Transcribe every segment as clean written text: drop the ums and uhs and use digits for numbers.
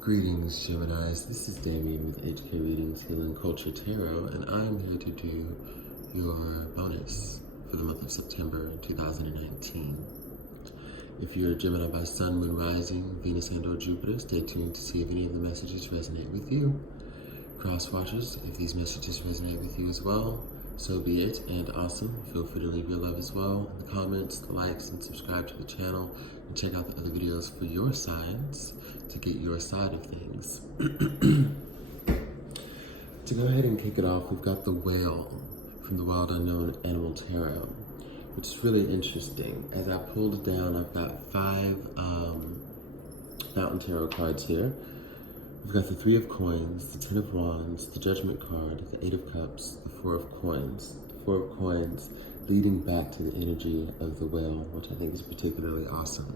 Greetings, Geminis. This is Damien with HK Readings, Healing Culture Tarot, and I'm here to do your bonus for the month of September 2019. If you're a Gemini by Sun, Moon, Rising, Venus, and or Jupiter, stay tuned to see if any of the messages resonate with you. Cross watchers, if these messages resonate with you as well, so be it, and awesome. Feel free to leave your love as well in the comments, the likes, and subscribe to the channel, and check out the other videos for your signs to get your side of things. To go ahead and kick it off, we've got the Whale from the Wild Unknown Animal Tarot, which is really interesting. As I pulled it down, I've got 5 Fountain Tarot cards here. We've got the 3 of Coins, the 10 of Wands, the Judgment card, the 8 of Cups, the 4 of Coins. The 4 of Coins leading back to the energy of the Whale, which I think is particularly awesome.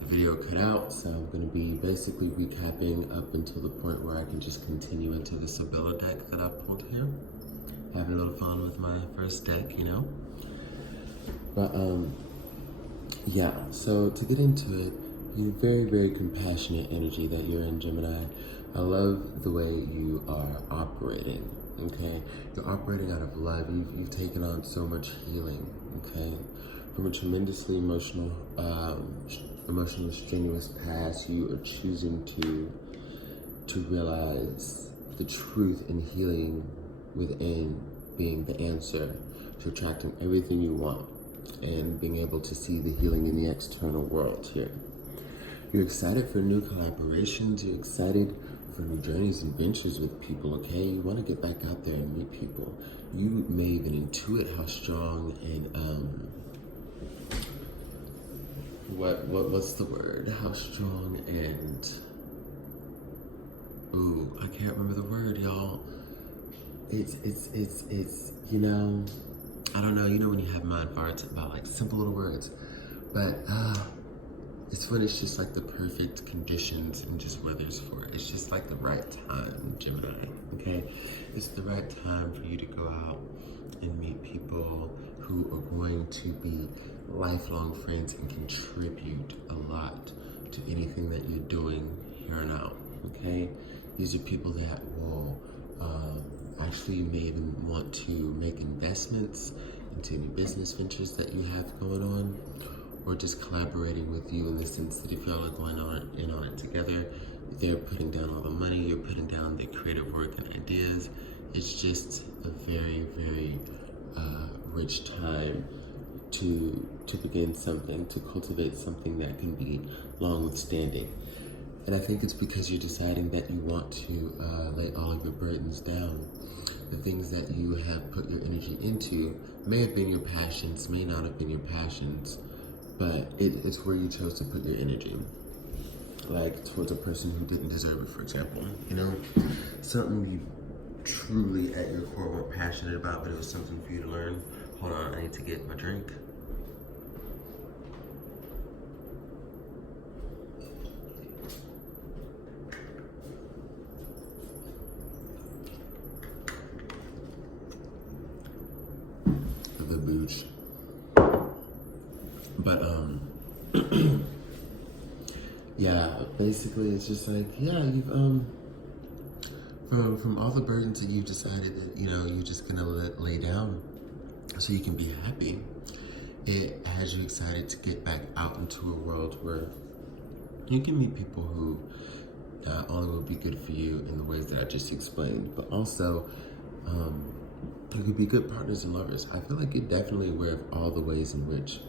The video cut out, so I'm going to be basically recapping up until the point where I can just continue into the Sabella deck that I pulled here. Having a little fun with my first deck, you know? But, yeah, so to get into it, you're very, very compassionate energy that you're in, Gemini. I love the way you are operating, okay? You're operating out of love. You've taken on so much healing, okay? From a tremendously emotionally strenuous past, you are choosing to realize the truth and healing within being the answer to attracting everything you want and being able to see the healing in the external world here. You're excited for new collaborations. You're excited for new journeys and ventures with people, okay? You want to get back out there and meet people. You may even intuit how strong and, what's the word? How strong and, ooh, I can't remember the word, y'all. It's, you know, I don't know, you know when you have mind farts about like simple little words, but, it's when it's just like the perfect conditions and just weathers for it. It's just like the right time, Gemini, okay? It's the right time for you to go out and meet people who are going to be lifelong friends and contribute a lot to anything that you're doing here and now, okay? These are people that will actually you may even want to make investments into any business ventures that you have going on, or just collaborating with you in the sense that if y'all are going in on it together, they're putting down all the money, you're putting down the creative work and ideas. It's just a very, very rich time to begin something, to cultivate something that can be long withstanding. And I think it's because you're deciding that you want to lay all of your burdens down. The things that you have put your energy into may have been your passions, may not have been your passions, but it's where you chose to put your energy, like towards a person who didn't deserve it, for example, you know? Something you truly at your core weren't passionate about, but it was something for you to learn. Hold on, I need to get my drink. The booch. But, yeah, basically it's just like, yeah, you've, from all the burdens that you've decided that, you know, you're just gonna lay down so you can be happy, it has you excited to get back out into a world where you can meet people who not only will be good for you in the ways that I just explained, but also, you could be good partners and lovers. I feel like you're definitely aware of all the ways in which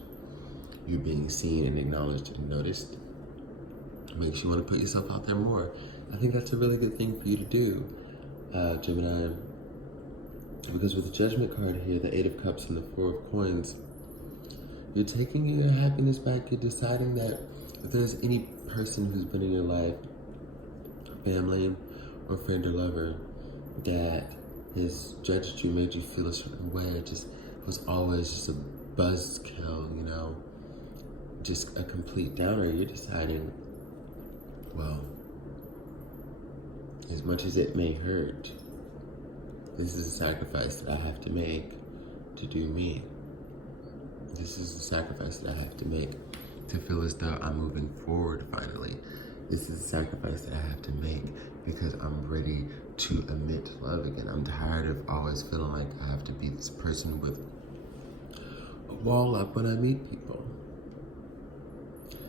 you're being seen and acknowledged and noticed. It makes you want to put yourself out there more. I think that's a really good thing for you to do, Gemini. Because with the Judgment card here, the 8 of Cups and the 4 of Coins, you're taking your happiness back. You're deciding that if there's any person who's been in your life, family or friend or lover, that has judged you, made you feel a certain way, it just was always just a buzzkill, you know, just a complete downer. You're deciding, well, as much as it may hurt, this is a sacrifice that I have to make to do me. This is the sacrifice that I have to make to feel as though I'm moving forward finally This is a sacrifice that I have to make because I'm ready to emit love again. I'm tired of always feeling like I have to be this person with a wall up when I meet people.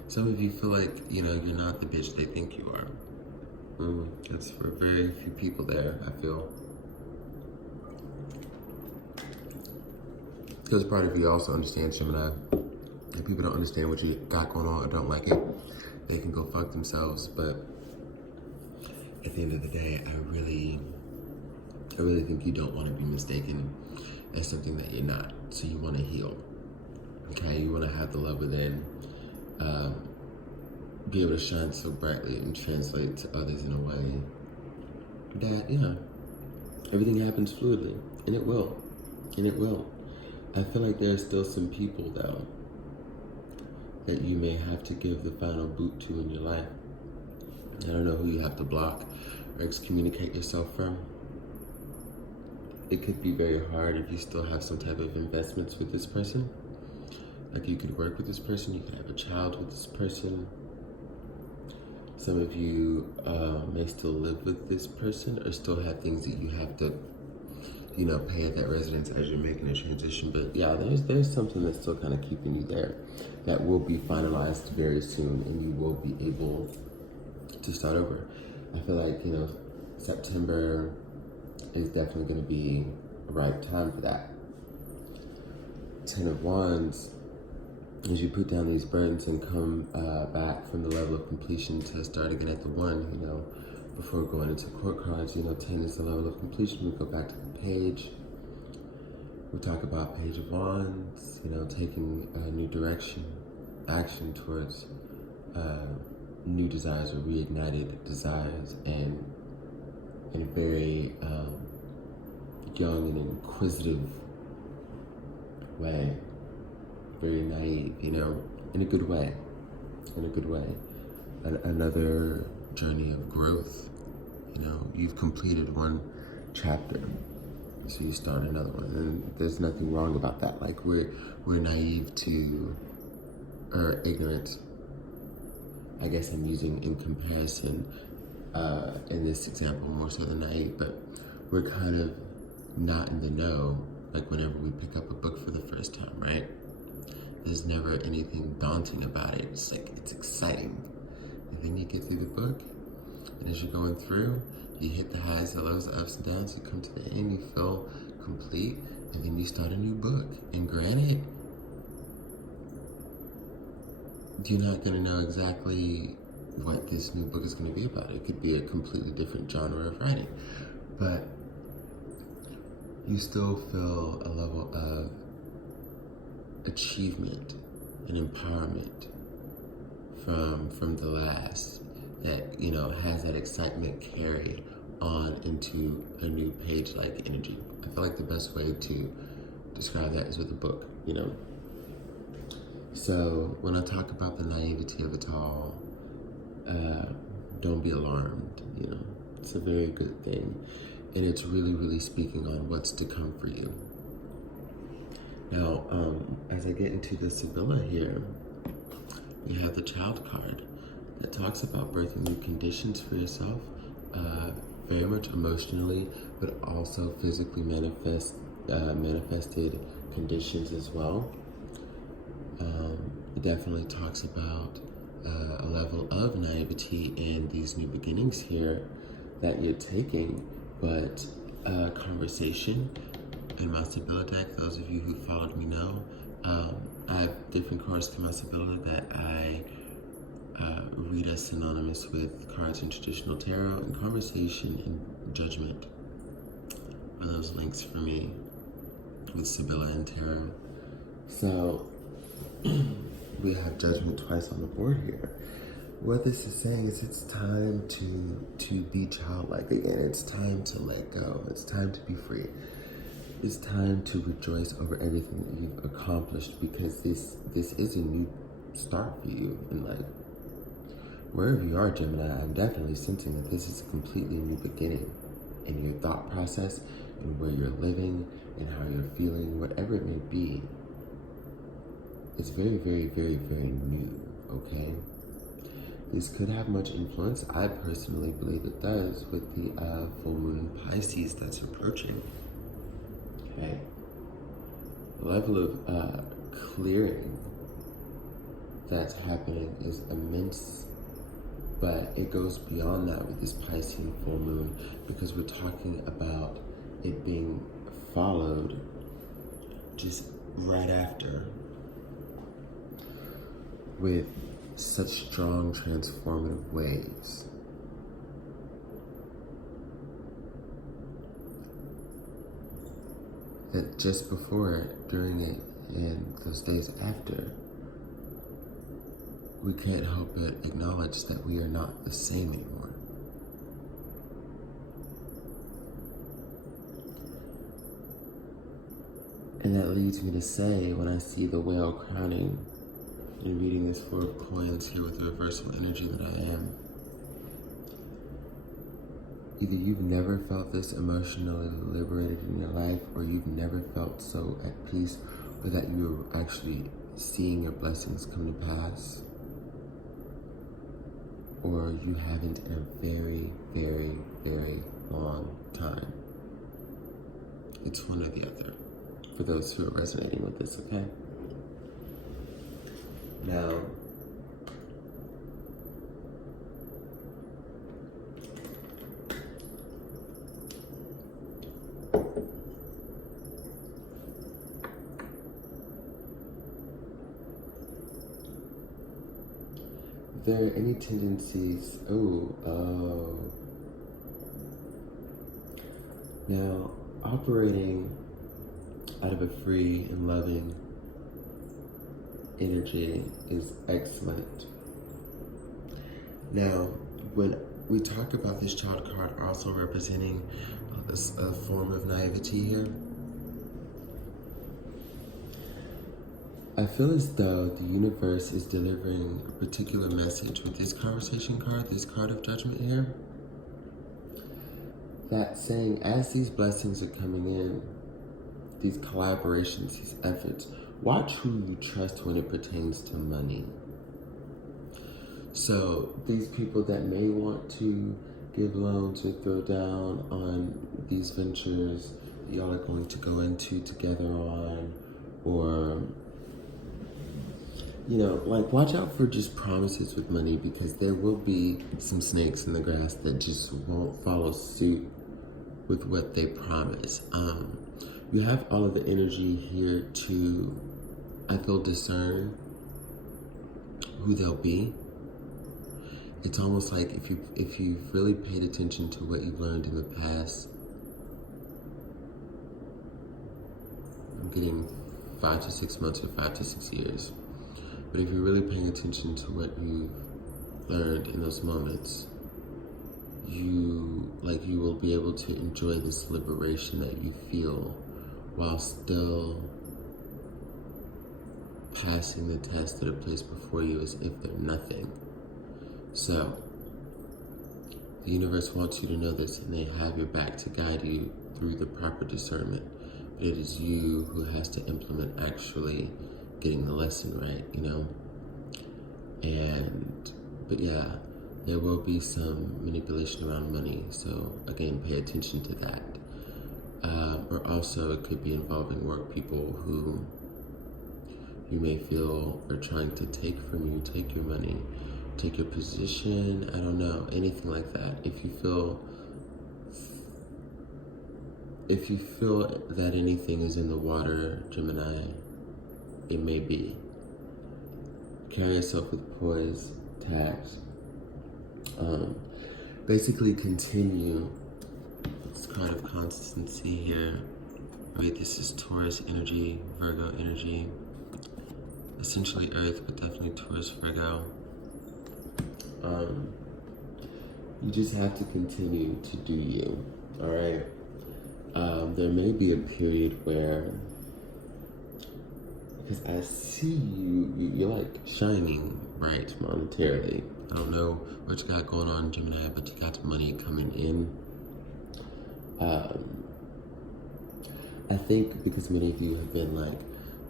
Some of you feel like, you're not the bitch they think you are. It's for very few people there, I feel. Because part of you also understands Gemini. If people don't understand what you got going on or don't like it, they can go fuck themselves. But at the end of the day, I really think you don't want to be mistaken as something that you're not. So you want to heal. Okay, you want to have the love within. Be able to shine so brightly and translate to others in a way that, everything happens fluidly. And it will. And it will. I feel like there are still some people, though, that you may have to give the final boot to in your life. I don't know who you have to block or excommunicate yourself from. It could be very hard if you still have some type of investments with this person. Like you could work with this person, you could have a child with this person. Some of you may still live with this person or still have things that you have to, pay at that residence as you're making a transition. But yeah, there's something that's still kind of keeping you there that will be finalized very soon, and you will be able to start over. I feel like, September is definitely going to be a right time for that. 10 of Wands, as you put down these burdens and come back from the level of completion to start again at the 1, before going into court cards, 10 is the level of completion. We go back to the page. We talk about Page of Wands, taking a new direction, action towards new desires or reignited desires, and in a very young and inquisitive way. Very naive, in a good way. In a good way. Another journey of growth. You've completed one chapter, so you start another one, and there's nothing wrong about that. Like we're naive to, or ignorant. I guess I'm using in comparison in this example more so than naive, but we're kind of not in the know. Like whenever we pick up a book for the first time, right? There's never anything daunting about it. It's like, it's exciting. And then you get through the book, and as you're going through, you hit the highs, the lows, the ups and downs, you come to the end, you feel complete, and then you start a new book. And granted, you're not gonna know exactly what this new book is gonna be about. It could be a completely different genre of writing, but you still feel a level of achievement and empowerment from the last that has that excitement carry on into a new page like energy. I feel like the best way to describe that is with a book. So when I talk about the naivety of it all, don't be alarmed. It's a very good thing, and it's really, really speaking on what's to come for you. Now, as I get into the Sibylla here, we have the Child card that talks about birthing new conditions for yourself, very much emotionally, but also physically manifested conditions as well. It definitely talks about a level of naivety in these new beginnings here that you're taking, but conversation. In my Sibylla deck, those of you who followed me know, I have different cards to my Sibylla that I read as synonymous with cards in traditional tarot, and conversation and judgment are those links for me with Sibylla and tarot. So we have judgment twice on the board here. What this is saying is it's time to be childlike again. It's time to let go. It's time to be free. It's time to rejoice over everything that you've accomplished, because this is a new start for you in life. Wherever you are, Gemini, I'm definitely sensing that this is a completely new beginning in your thought process and where you're living and how you're feeling, whatever it may be. It's very, very, very, very new, okay? This could have much influence. I personally believe it does with the full moon in Pisces that's approaching. Okay. The level of clearing that's happening is immense, but it goes beyond that with this Piscean full moon, because we're talking about it being followed just right after with such strong transformative waves. That just before it, during it, and those days after, we can't help but acknowledge that we are not the same anymore. And that leads me to say, when I see the whale crowning and reading this Four of Coins here with the reversal energy that I am, either you've never felt this emotionally liberated in your life, or you've never felt so at peace, or that you're actually seeing your blessings come to pass, or you haven't in a very, very, very long time. It's one or the other, for those who are resonating with this, okay? Now, if there are any tendencies, now, operating out of a free and loving energy is excellent. Now, when we talk about this child card also representing a form of naivety here, I feel as though the universe is delivering a particular message with this conversation card, this card of judgment here, that's saying as these blessings are coming in, these collaborations, these efforts, watch who you trust when it pertains to money. So these people that may want to give loans or throw down on these ventures that y'all are going to go into together on, or, you know, like, watch out for just promises with money, because there will be some snakes in the grass that just won't follow suit with what they promise. You have all of the energy here to, I feel, discern who they'll be. It's almost like if you've really paid attention to what you've learned in the past, I'm getting 5 to 6 months or 5 to 6 years. But if you're really paying attention to what you've learned in those moments, you will be able to enjoy this liberation that you feel while still passing the tests that are placed before you as if they're nothing. So, the universe wants you to know this, and they have your back to guide you through the proper discernment. But it is you who has to implement actually getting the lesson right, you know? But yeah, there will be some manipulation around money. So again, pay attention to that. Or also it could be involving work people who you may feel are trying to take from you, take your money, take your position, I don't know, anything like that. If you feel that anything is in the water, Gemini, it may be. Carry yourself with poise, tact. Basically continue this card of constancy here. Right, this is Taurus energy, Virgo energy. Essentially Earth, but definitely Taurus, Virgo. You just have to continue to do you, all right? There may be a period where, because I see you're like shining, right, monetarily. I don't know what you got going on, Gemini, but you got money coming in. I think because many of you have been like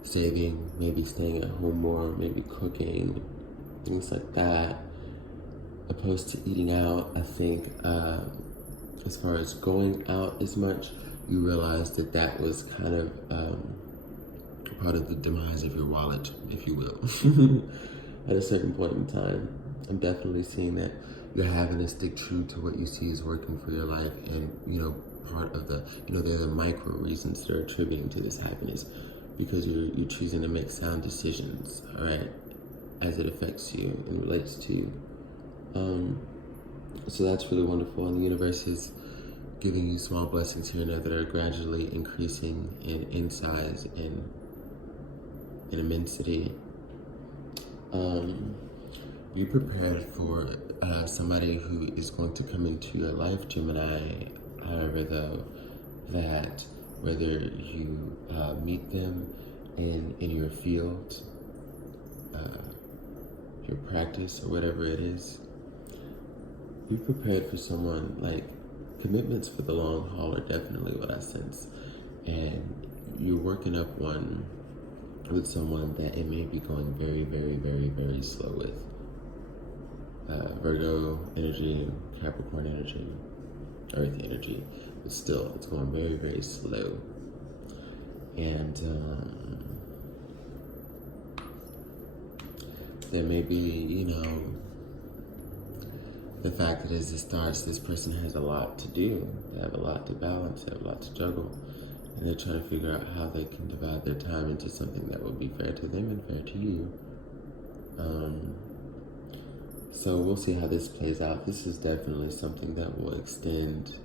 saving, maybe staying at home more, maybe cooking, things like that. opposed to eating out. I think as far as going out as much, you realize that that was kind of part of the demise of your wallet, if you will. At a certain point in time, I'm definitely seeing that you're having to stick true to what you see is working for your life, and part of the they're the micro reasons that are attributing to this happiness, because you're choosing to make sound decisions, all right, as it affects you and relates to you. So that's really wonderful, and the universe is giving you small blessings here and there that are gradually increasing in size and in immensity. Be prepared for somebody who is going to come into your life, Gemini. However, though, that whether you meet them in your field, your practice, or whatever it is, be prepared for someone. Like, commitments for the long haul are definitely what I sense, and you're working up one with someone that it may be going very, very, very, very slow with. Virgo energy, Capricorn energy, Earth energy, but still, it's going very, very slow. And there may be, the fact that as it starts, this person has a lot to do. They have a lot to balance, they have a lot to juggle. And they're trying to figure out how they can divide their time into something that will be fair to them and fair to you. So we'll see how this plays out. This is definitely something that will extend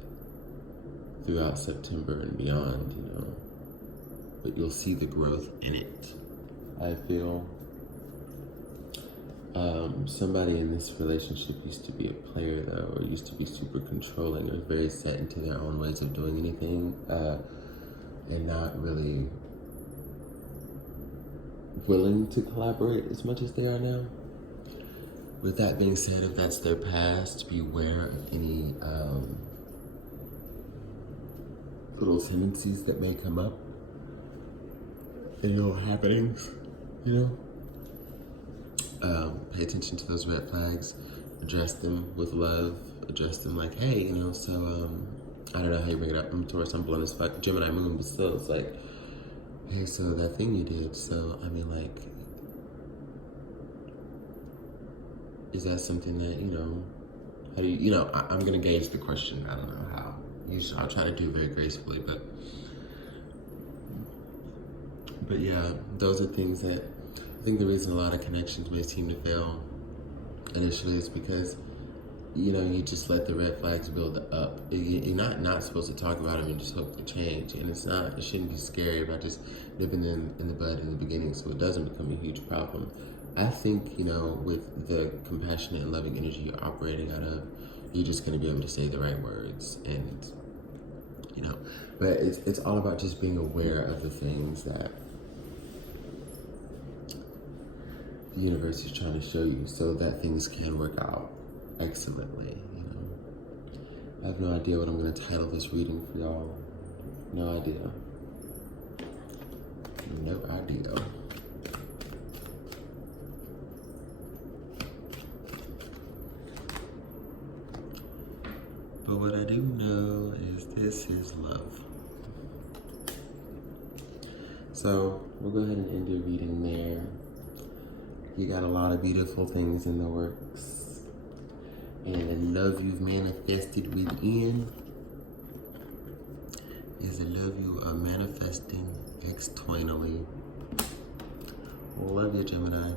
throughout September and beyond, But you'll see the growth in it, I feel. Somebody in this relationship used to be a player, though, or used to be super controlling, or very set into their own ways of doing anything, and not really willing to collaborate as much as they are now. With that being said, if that's their past, beware of any little tendencies that may come up in your happenings, Pay attention to those red flags, address them with love, address them like, hey, so, I don't know how you bring it up. I'm Taurus, I'm blown as fuck, Gemini moon, but still, it's like, hey, so that thing you did, so, I mean, like, is that something that, how do you, I'm going to gauge the question. I don't know how. I'll try to do it very gracefully, but yeah, those are things that I think the reason a lot of connections may seem to fail initially is because, you just let the red flags build up. You're not supposed to talk about them and just hope to change. And it shouldn't be scary about just nipping them in the bud in the beginning so it doesn't become a huge problem. I think, with the compassionate and loving energy you're operating out of, you're just going to be able to say the right words. And, but it's all about just being aware of the things that the universe is trying to show you so that things can work out excellently, I have no idea what I'm going to title this reading for y'all. No idea. No idea. But what I do know is this is love. So we'll go ahead and end your reading there. You got a lot of beautiful things in the works. And the love you've manifested within is the love you are manifesting externally. Love you, Gemini.